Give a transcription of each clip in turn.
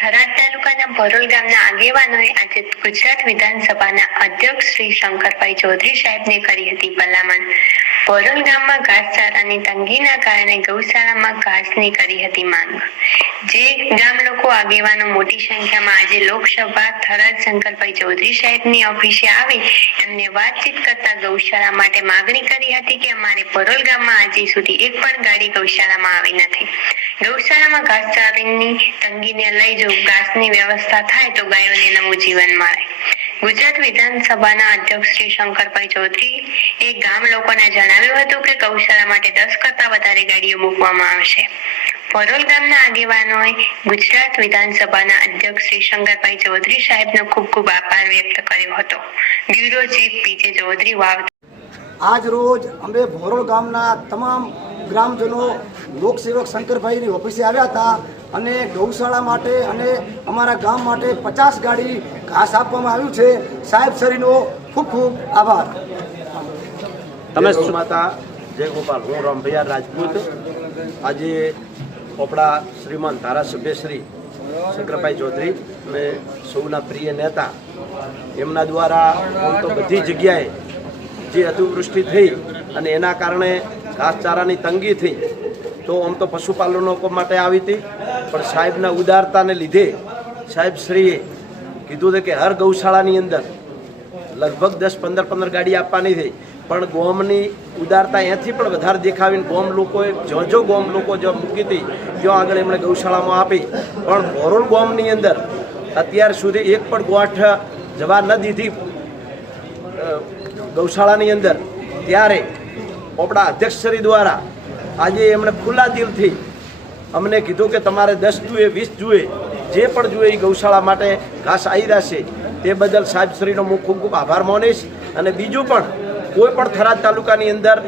થરાદ તાલુકાના ભરોલ ગામના આગેવાનોએ આજે ગુજરાત વિધાનસભાના અધ્યક્ષ શ્રી શંકરભાઈ ચૌધરી સાહેબને કરી હતી ભલામણ। ભરોલ ગામમાં ઘાસચારાની તંગીના કારણે ગૌશાળામાં ઘાસની કરી હતી માંગ। જે ગામ લોકો આગેવાનો મોટી સંખ્યામાં આજે લોકસભા થરાદ શંકરભાઈ ચૌધરી સાહેબની ઓફિસે આવી એમને વાતચીત કરતા ગૌશાળા માટે માંગણી કરી હતી કે અમારે ભરોલ ગામમાં આજે સુધી એક પણ ગાડી ગૌશાળામાં આવી નથી। ગૌશાળામાં ઘાસચારાની તંગીને લઈ જો ઘાસની વ્યવસ્થા થાય તો ગાયોને નવું જીવન મળે। ગુજરાત વિધાનસભાના અધ્યક્ષ શ્રી શંકરભાઈ ચૌધરી એ ગામ લોકોને જણાવ્યું હતું કે ગૌશાળા માટે 10 કરતા વધારે ગાડીઓ મૂકવામાં આવશે। ભરોલ ગામના આગેવાનોએ ગુજરાત વિધાનસભાના અધ્યક્ષ શ્રી શંકરભાઈ ચૌધરી સાહેબનો ખૂબ ખૂબ આભાર વ્યક્ત કર્યો હતો। બ્યુરો ચીફ પીજે ચૌધરી વાવ। આજ રોજ અમે ભરોલ ગામના તમામ ગ્રામજનો લોકસેવક શંકરભાઈની ઓફિસે આવ્યા હતા અને ગૌશાળા માટે અને અમારા ગામ માટે 50 ગાડી ઘાસ આપવામાં આવ્યું છે। સાહેબ શ્રીનો ખૂબ ખૂબ આભાર। તમે માતા જય ગોપાલ, હું રામભૈયા રાજપૂત આજે આપણા શ્રીમાન ધારાસભ્ય શ્રી શંકરભાઈ ચૌધરી અને સૌના પ્રિય નેતા એમના દ્વારા આમ તો બધી જગ્યાએ જે અતિવૃષ્ટિ થઈ અને એના કારણે ઘાસચારાની તંગી થઈ તો આમ તો પશુપાલનો માટે આવી હતી, પણ સાહેબના ઉદારતાને લીધે સાહેબશ્રીએ કીધું હતું કે હર ગૌશાળાની અંદર લગભગ 10-15 ગાડી આપવાની થઈ, પણ ગોમની ઉદારતા એથી પણ વધારે દેખાવીને ગોમ લોકોએ જો ગોમ લોકો જો મૂકી હતી ત્યાં આગળ એમણે ગૌશાળામાં આપી। પણ ભરોલ ગોમની અંદર અત્યાર સુધી એક પણ ગોઠ જવા ન દીધી ગૌશાળાની અંદર। ત્યારે આપણા અધ્યક્ષશ્રી દ્વારા આજે એમણે ખુલ્લા દિલથી અમને કીધું કે તમારે 10 જુએ 20 જુએ જે પણ જુએ એ ગૌશાળા માટે ઘાસ આવી રહેશે। તે બદલ સાહેબશ્રીનો હું ખૂબ ખૂબ આભાર માનીશ। અને બીજું પણ કોઈ પણ થરાદ તાલુકાની અંદર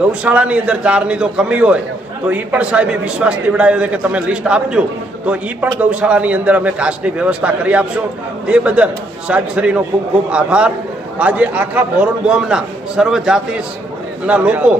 ગૌશાળાની અંદર ચારની તો કમી હોય તો એ પણ સાહેબે વિશ્વાસ દેવડાવ્યો છે કે તમે લિસ્ટ આપજો તો એ પણ ગૌશાળાની અંદર અમે ઘાસની વ્યવસ્થા કરી આપશો। તે બદલ સાહેબશ્રીનો ખૂબ ખૂબ આભાર। આજે આખા ભરોલ ગામના સર્વ જાતિના લોકો